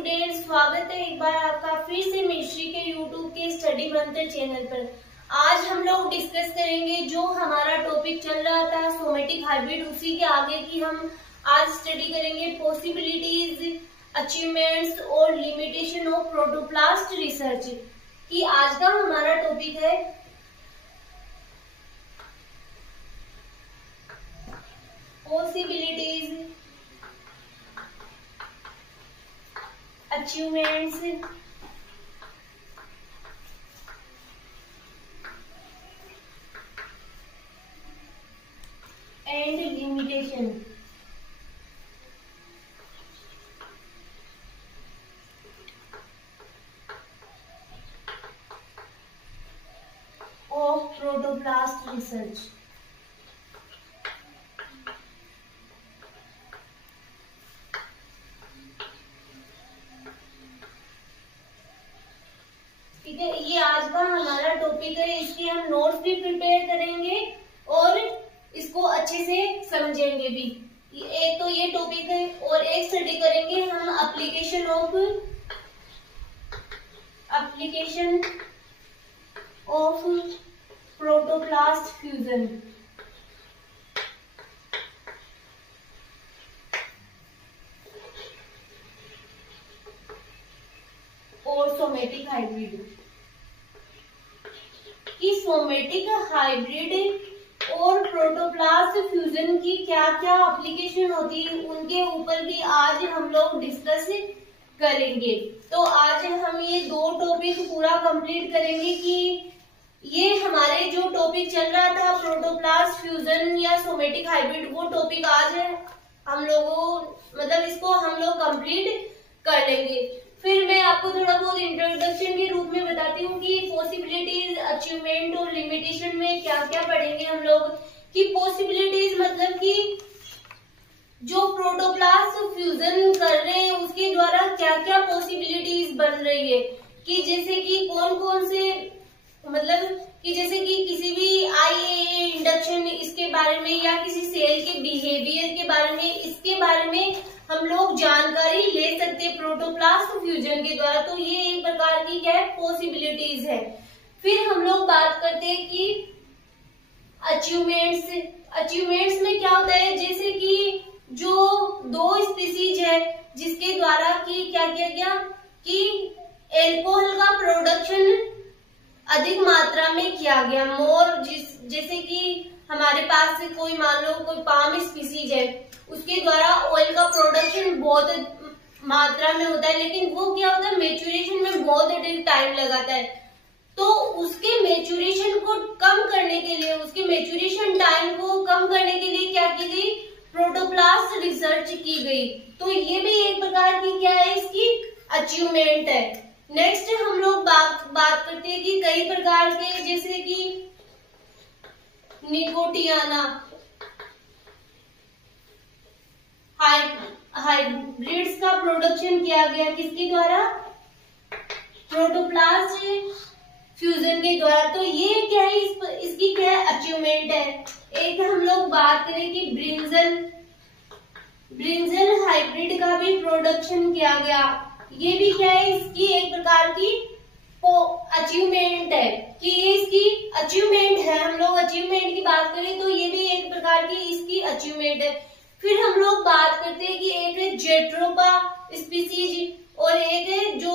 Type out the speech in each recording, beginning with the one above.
Student, स्वागत है एक बार आपका फिर से मिश्री के यूट्यूब के स्टडी मंत्र चैनल पर। आज हम लोग डिस्कस करेंगे जो हमारा टॉपिक चल रहा था सोमेटिक हाइब्रिड, उसी के आगे की हम आज स्टडी करेंगे पॉसिबिलिटीज, अचीवमेंट्स और लिमिटेशन ऑफ प्रोटोप्लास्ट रिसर्च की। आज का हमारा टॉपिक है possibilities, achievements and limitation of protoplast research। ठीक है, ये आज का हमारा टॉपिक है। इसके हम नोट्स भी प्रिपेयर करेंगे और इसको अच्छे से समझेंगे भी। एक तो ये टॉपिक है और एक स्टडी करेंगे हम एप्लीकेशन ऑफ प्रोटोप्लास्ट फ्यूजन और सोमेटिक हाइब्रिड कि सोमेटिक हाइब्रिड और प्रोटोप्लास्ट फ्यूजन की क्या क्या एप्लीकेशन होती है, उनके ऊपर भी आज हम लोग डिस्कस करेंगे। तो आज हम ये दो टॉपिक पूरा कंप्लीट करेंगे कि ये हमारे जो टॉपिक चल रहा था प्रोटोप्लास्ट फ्यूजन या सोमेटिक हाइब्रिड, वो टॉपिक आज हम लोगों मतलब इसको हम लोग कंप्लीट कर लेंगे। फिर मैं आपको थोड़ा बहुत इंट्रोडक्शन के रूप में बताती हूँ कि पॉसिबिलिटीज, अचीवमेंट और लिमिटेशन में क्या क्या पढ़ेंगे हम लोग। कि पॉसिबिलिटीज मतलब कि जो प्रोटोप्लास्ट फ्यूजन कर रहे हैं उसके द्वारा क्या क्या पॉसिबिलिटीज बन रही है, कि जैसे कि कौन कौन से मतलब कि जैसे कि किसी भी IAA इंडक्शन इसके बारे में या किसी सेल के बिहेवियर के बारे में, इसके बारे में हम लोग जानकारी ले सकते हैं प्रोटोप्लास्ट फ्यूजन के द्वारा। तो ये एक प्रकार की क्या है, पॉसिबिलिटीज है। फिर हम लोग बात करते हैं कि अचीवमेंट्स में क्या होता है, जैसे कि जो दो स्पीसीज है जिसके द्वारा कि क्या किया गया कि एल्कोहल का प्रोडक्शन अधिक मात्रा में किया गया। जैसे कि हमारे पास से कोई मान लो कोई पाम स्पीसीज है, उसके द्वारा ऑयल का प्रोडक्शन बहुत मात्रा में होता है, लेकिन वो क्या होता है मेच्योरेशन में बहुत अधिक टाइम लगाता है। तो उसके मेच्योरेशन को कम करने के लिए, उसके मेच्योरेशन टाइम को कम करने के लिए क्या की गई, प्रोटोप्लास्ट रिसर्च की गई। तो ये भी एक प्रकार की क्या है, इसकी अचीवमेंट है। नेक्स्ट हम लोग बात करते हैं कि कई प्रकार के, जैसे कि निकोटियाना हाइब्रिड्स का प्रोडक्शन किया गया किसके द्वारा, प्रोटोप्लास्ट फ्यूजन के द्वारा। तो ये क्या है, इसकी क्या है, अचीवमेंट है। एक हम लोग बात करें कि ब्रिंजल हाइब्रिड का भी प्रोडक्शन किया गया। ये भी क्या है, इसकी एक प्रकार की अचीवमेंट है कि ये इसकी अचीवमेंट है। हम लोग अचीवमेंट की बात करें तो ये भी एक प्रकार की इसकी अचीवमेंट है। फिर हम लोग बात करते हैं कि एक है जेट्रोपा स्पीसीज और एक है जो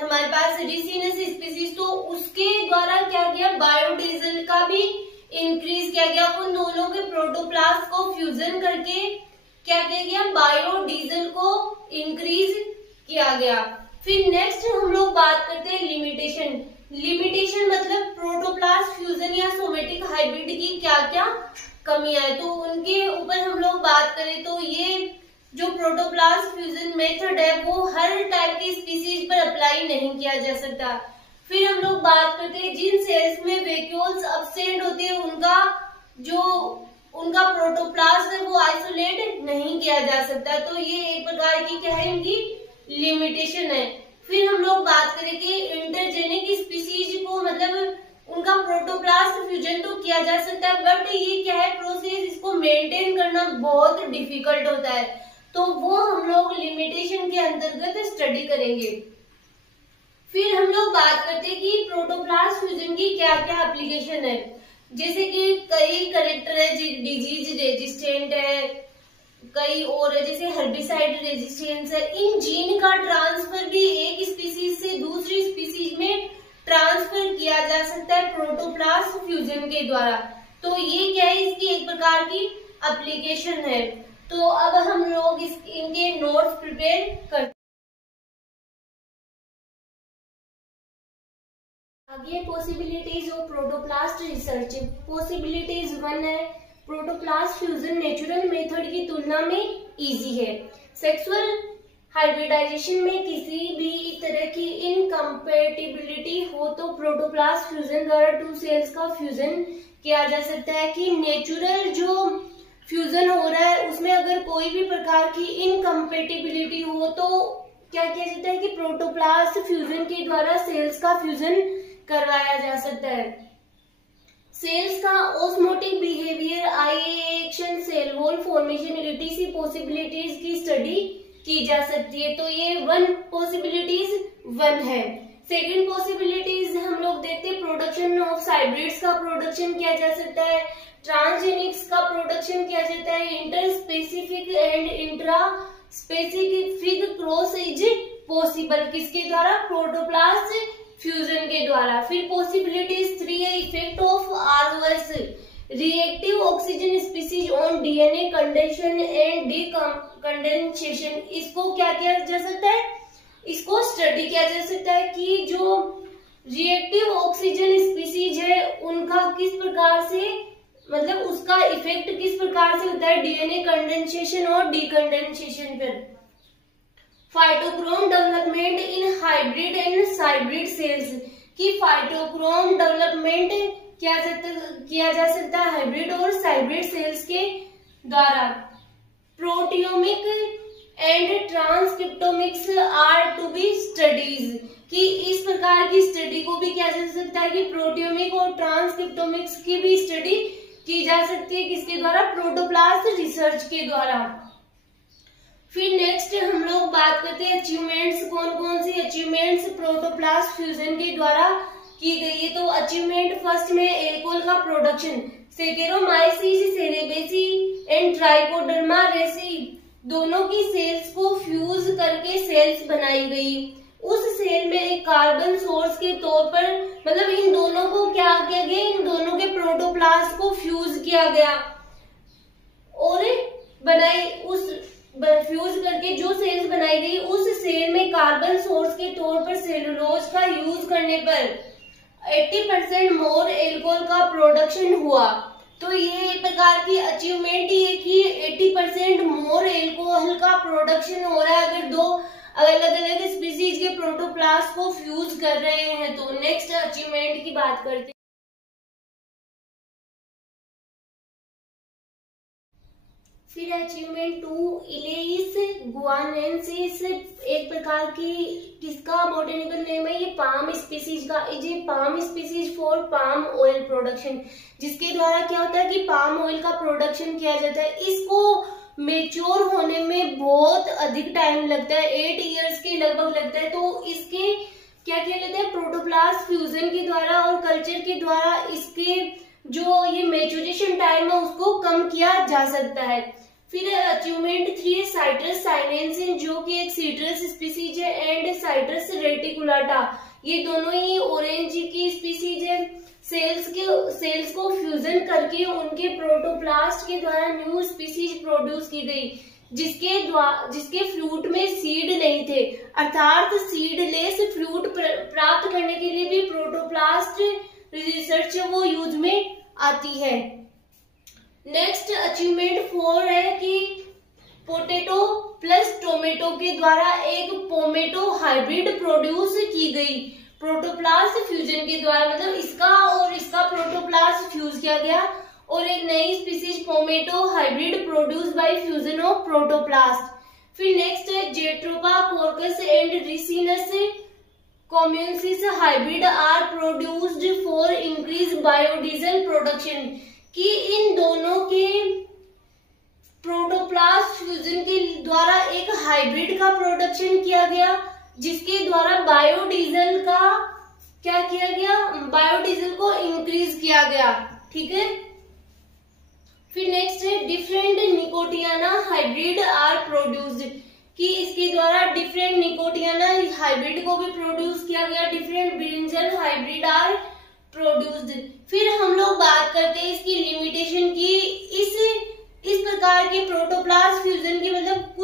हमारे पास रिसिनस स्पीसीज। तो उसके द्वारा क्या किया, बायोडीजल का भी इंक्रीज किया गया। उन दोनों के प्रोटोप्लास्ट को फ्यूजन करके क्या किया गया, बायोडीजल को इंक्रीज किया गया। फिर नेक्स्ट हम लोग बात करते हैं लिमिटेशन मतलब प्रोटोप्लास्ट फ्यूजन या सोमेटिक हाइब्रिड की क्या क्या कमियां है। तो उनके ऊपर हम लोग बात करें तो ये जो प्रोटोप्लास्ट फ्यूजन मेथड है वो हर टाइप की स्पीसीज पर अप्लाई नहीं किया जा सकता। फिर हम लोग बात करते हैं जिन सेल्स में वैक्यूल्स अब्सेंट होते हैं उनका प्रोटोप्लास्ट है वो आइसोलेट नहीं किया जा सकता। तो ये एक प्रकार की क्या है, इनकी लिमिटेशन है। फिर हम लोग बात करें कि इंटरजेनिक स्पीसीज को मतलब उनका प्रोटोप्लास्ट फ्यूजन तो किया जा सकता है, बट ये क्या है प्रोसेस, इसको मेंटेन करना बहुत डिफिकल्ट होता है। तो वो हम लोग लिमिटेशन के अंतर्गत स्टडी करेंगे। फिर हम लोग बात करते हैं कि प्रोटोप्लास्ट फ्यूजन की क्या क्या एप्लीकेशन है। जैसे कि कई करेक्टर है, डिजीज रेजिस्टेंट है, कई और है जैसे हर्बिसाइड रेजिस्टेंस है। इन जीन का ट्रांसफर भी एक स्पीसीज से दूसरी स्पीसीज में ट्रांसफर किया जा सकता है प्रोटोप्लास्ट फ्यूजन के द्वारा। तो ये क्या है, इसकी एक प्रकार की एप्लीकेशन है। तो अब हम लोग इनके नोट्स प्रिपेयर करते। आगे possibilities of protoplast research. Possibilities 1 है, प्रोटोप्लास्ट फ्यूजन नेचुरल मेथड की तुलना में इजी है। सेक्सुअल हाइब्रिडाइजेशन में किसी भी तरह की इनकम्पेटिबिलिटी हो तो प्रोटोप्लास्ट फ्यूजन द्वारा 2 सेल्स का फ्यूजन किया जा सकता है। कि नेचुरल जो फ्यूजन हो रहा है उसमें अगर कोई भी प्रकार की इनकम्पेटिबिलिटी हो तो क्या किया जाता है कि प्रोटोप्लास्ट फ्यूजन के द्वारा सेल्स का फ्यूजन करवाया जा सकता है। सेल्स का osmotic behaviour, IAA action, cell wall formation, etc possibilities की स्टडी की जा सकती है। तो ये 1 पॉसिबिलिटीज 1 है। सेकंड पॉसिबिलिटीज हम लोग देखते हैं, प्रोडक्शन ऑफ हाइब्रिड्स का प्रोडक्शन किया जा सकता है, ट्रांसजेनिक्स का प्रोडक्शन किया जाता है, inter specific and intra specific cross is possible, किसके द्वारा, प्रोटोप्लास्ट फ्यूजन के द्वारा। फिर पॉसिबिलिटीज 3 है, effect of ROS, reactive oxygen species on DNA condensation and decondensation. इसको क्या किया जा सकता है, इसको स्टडी किया जा सकता है कि जो रिएक्टिव ऑक्सीजन स्पीसीज है उनका किस प्रकार से, मतलब उसका इफेक्ट किस प्रकार से होता है डीएनए कंडेंसेशन और डीकंडेंसेशन पर। Phytochrome development in hybrid and hybrid cells, की फाइटोक्रोम डेवलपमेंट किया जा सकता है हाइब्रिड और हाइब्रिड सेल्स के द्वारा। Proteomic and transcriptomics are to be studies, कि इस प्रकार की स्टडी को भी किया जा सकता है कि प्रोटियोमिक और ट्रांसक्रिप्टोमिक्स की भी स्टडी की जा सकती है, किसके द्वारा, प्रोटोप्लास्ट रिसर्च के द्वारा। फिर नेक्स्ट हम लोग बात करते हैं अचीवमेंट्स, कौन कौन सी अचीवमेंट्स प्रोटोप्लास्ट फ्यूजन के द्वारा की गई है। तो अचीवमेंट फर्स्ट में एल्कोहल का प्रोडक्शन, सेकेरोमाइसिस सेरेबेसी एंड ट्राइकोडर्मा रेसी दोनों की सेल्स को फ्यूज करके सेल्स बनाई गई। उस सेल में एक कार्बन सोर्स के तौर पर, मतलब इन दोनों को क्या किया गया, इन दोनों के प्रोटोप्लास्ट को फ्यूज किया गया और बनाई, उस फ्यूज करके जो सेल्स बनाई गई उस सेल में कार्बन सोर्स के तौर पर सेलुलोज का यूज करने पर 80% मोर एल्कोहल का प्रोडक्शन हुआ। तो ये एक प्रकार की अचीवमेंट ही है कि 80% मोर एल्कोहल का प्रोडक्शन हो रहा है अगर 2 अलग अलग स्पीसीज के प्रोटोप्लास्ट को फ्यूज कर रहे हैं। तो नेक्स्ट अचीवमेंट की बात करते हैं। फिर अचीवमेंट 2 इलेइस गुआनेंसिस, एक प्रकार की, किसका बोटेनिकल नेम है, ये पाम स्पीसीज का, ये palm species for palm oil production, जिसके द्वारा क्या होता है कि पाम ऑयल का प्रोडक्शन किया जाता है। इसको मेच्योर होने में बहुत अधिक टाइम लगता है, 8 इयर्स के लगभग लगता है। तो इसके क्या किया जाता है, प्रोटोप्लास्ट फ्यूजन के द्वारा और कल्चर के द्वारा इसके जो ये मेच्योरेशन टाइम है उसको कम किया जा सकता है। फिर अचीवमेंट 3 साइट्रस साइनेंसिस, जो कि एक सीट्रस स्पीसीज है, एंड साइट्रस रेटिकुलाटा, ये दोनों ही ऑरेंज की स्पीसीज है। सेल्स को फ्यूजन करके उनके प्रोटोप्लास्ट के द्वारा न्यू स्पीसीज प्रोड्यूस की गई, जिसके फ्रूट में सीड नहीं थे, अर्थात सीडलेस फ्रूट प्राप्त करने के लिए भी प्रोटोप्लास्ट रिसर्च वो यूज में आती है। नेक्स्ट अचीवमेंट 4 है कि पोटैटो प्लस टोमेटो के द्वारा एक पोमेटो हाइब्रिड प्रोड्यूस की गई प्रोटोप्लास्ट फ्यूजन के द्वारा, मतलब इसका और इसका प्रोटोप्लास्ट फ्यूज किया गया और एक नई species pomato hybrid produce by fusion of protoplast. फिर नेक्स्ट है jatropha curcas and ricinus communis hybrid are produced for increase biodiesel production, कि इन दोनों के प्रोटोप्लास्ट फ्यूजन के द्वारा एक हाइब्रिड का प्रोडक्शन किया गया, जिसके द्वारा बायोडीजल का क्या किया गया, बायोडीजल को इंक्रीज किया गया। ठीक है, फिर नेक्स्ट है different nicotiana hybrid are produced, कि इसके द्वारा डिफरेंट निकोटियाना हाइब्रिड को भी प्रोड्यूस किया गया, different brinjal hybrid are produced. फिर हम लोग बात करते हैं इसकी लिमिटेशन की, इस प्रकार के प्रोटोप्लास्ट फ्यूजन की मतलब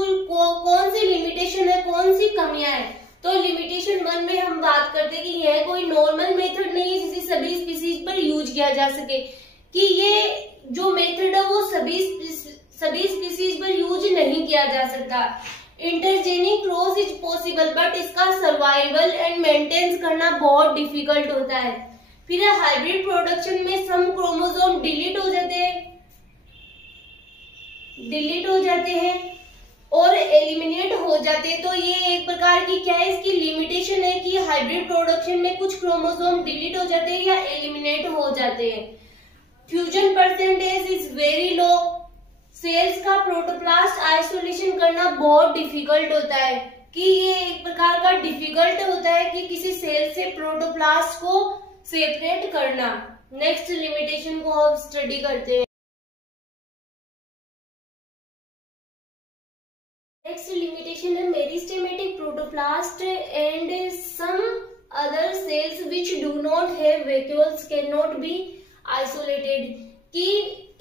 कौन सी लिमिटेशन है, कौन सी कमियां है। तो लिमिटेशन 1 में हम बात करते हैं कि यह कोई नॉर्मल मेथड नहीं है जिसे सभी स्पीसीज पर यूज किया जा सके, कि ये जो मेथड है वो सभी स्पीसीज पर यूज नहीं किया जा सकता। Intergenic cross is possible but इसका सर्वाइवल एंड मेंटेन करना बहुत डिफिकल्ट होता है। फिर हाइब्रिड प्रोडक्शन में सम क्रोमोसोम डिलीट हो जाते हैं और एलिमिनेट हो जाते हैं। तो ये एक प्रकार की क्या है, इसकी लिमिटेशन है कि हाइब्रिड प्रोडक्शन में कुछ क्रोमोसोम डिलीट हो जाते हैं या एलिमिनेट हो जाते हैं। Fusion percentage is very low, cells का प्रोटोप्लास्ट आइसोलेशन करना बहुत डिफिकल्ट होता है, कि ये एक प्रकार का डिफिकल्ट होता है कि किसी सेल से प्रोटोप्लास्ट को सेपरेट करना। नेक्स्ट लिमिटेशन को अब स्टडी करते हैं। नेक्स्ट लिमिटेशन है meristematic protoplast and some other cells which do not have vacuoles can not be isolated, कि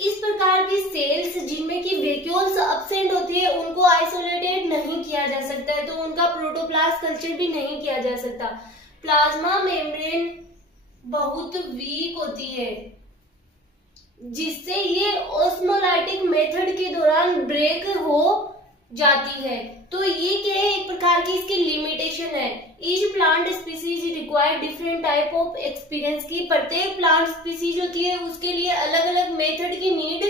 इस प्रकार की सेल्स जिनमें की वैक्यूल्स अब्सेंट होती है उनको आइसोलेटेड नहीं किया जा सकता है, तो उनका प्रोटोप्लास्ट कल्चर भी नहीं किया जा सकता। प्लाज्मा मेम्ब्रेन बहुत वीक होती है, जिससे ये ऑस्मोलाइटिक मेथड के दौरान ब्रेक हो जाती है। तो ये क्या है, एक प्रकार की इसकी लिमिटेशन है। Each plant species require different type of experience, की प्रत्येक प्लांट स्पीसीज होती है उसके लिए अलग अलग मेथड की नीड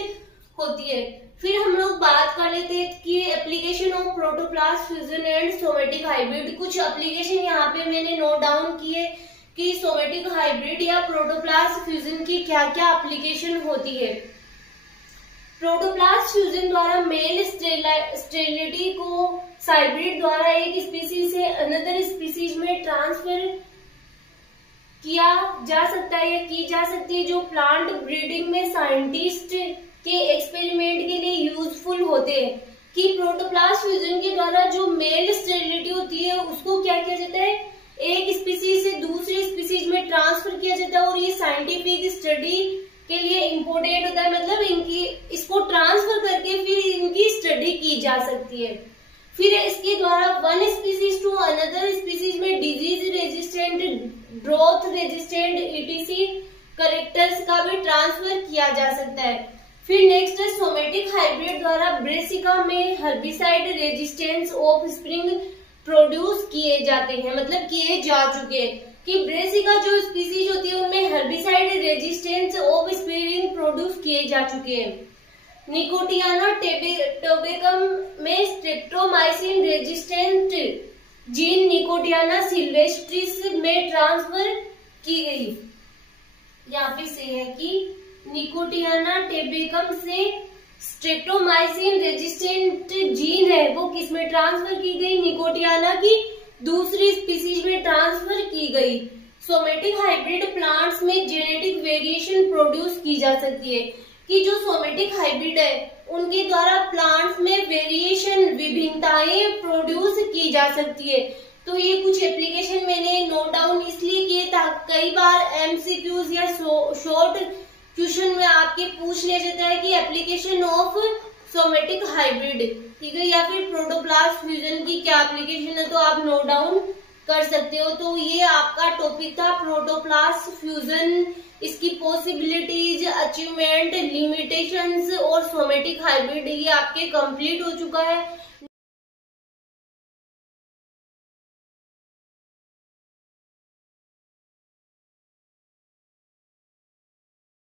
होती है। फिर हम लोग बात कर लेते हैं कि application of protoplast fusion and somatic hybrid. कुछ एप्लीकेशन यहाँ पे मैंने नोट डाउन किए कि सोमेटिक हाइब्रिड या प्रोटोप्लास्ट फ्यूजन की क्या क्या एप्लीकेशन होती है। प्रोटोप्लास्ट फ्यूजन द्वारा मेल स्टेरिलिटी को हाइब्रिड द्वारा एक स्पीसीज से अनदर स्पीसीज में ट्रांसफर किया जा सकता है या की जा सकती है, जो प्लांट ब्रीडिंग में साइंटिस्ट के एक्सपेरिमेंट के लिए यूजफुल होते हैं। कि प्रोटोप्लास्ट फ्यूजन के द्वारा जो मेल स्टेरिलिटी होती है उसको क्या किया जाता है, एक स्पीसीज से दूसरी स्पीसीज में ट्रांसफर किया जाता है, और ये साइंटिफिक स्टडी के लिए इम्पोर्टेंट होता है। मतलब इसको ट्रांसफर करके फिर इनकी स्टडी की जा सकती है। फिर इसके द्वारा one species to another species में disease resistant, growth resistant etc characters का भी ट्रांसफर किया जा सकता है। फिर नेक्स्ट है सोमेटिक हाइब्रिड द्वारा ब्रेसिका में herbicide resistance of spring produce किए जाते हैं, मतलब किए जा चुके हैं। कि ब्रेसिका जो स्पीसीज होती है उनमें herbicide resistance of spring produce किए जा चुके हैं। निकोटियाना टोबेकम में streptomycin resistant gene Nicotiana sylvestris में ट्रांसफर की गई। यहाँ पे से है कि निकोटियाना टेबेकम से स्ट्रेप्टोमाइसिन रेजिस्टेंट जीन है वो किस में ट्रांसफर की गई, निकोटियाना की दूसरी स्पीसीज में ट्रांसफर की गई। सोमेटिक हाइब्रिड प्लांट्स में जेनेटिक वेरिएशन प्रोड्यूस की जा सकती है। कि जो सोमेटिक हाइब्रिड है उनके द्वारा प्लांट्स में वेरिएशन, विभिन्नताएं प्रोड्यूस की जा सकती है। तो ये कुछ एप्लीकेशन मैंने नोट डाउन इसलिए किए ताकि कई बार एमसीक्यूज या शॉर्ट क्वेश्चन में आपके पूछ लिया जाता है कि एप्लीकेशन ऑफ सोमेटिक हाइब्रिड, ठीक है, या फिर प्रोटोप्लास्ट फ्यूजन की क्या एप्लीकेशन है, तो आप नोट डाउन कर सकते हो। तो ये आपका टॉपिक था प्रोटोप्लास्ट फ्यूजन, इसकी पॉसिबिलिटीज, अचीवमेंट, लिमिटेशंस और सोमेटिक हाइब्रिड, ये आपके कंप्लीट हो चुका है।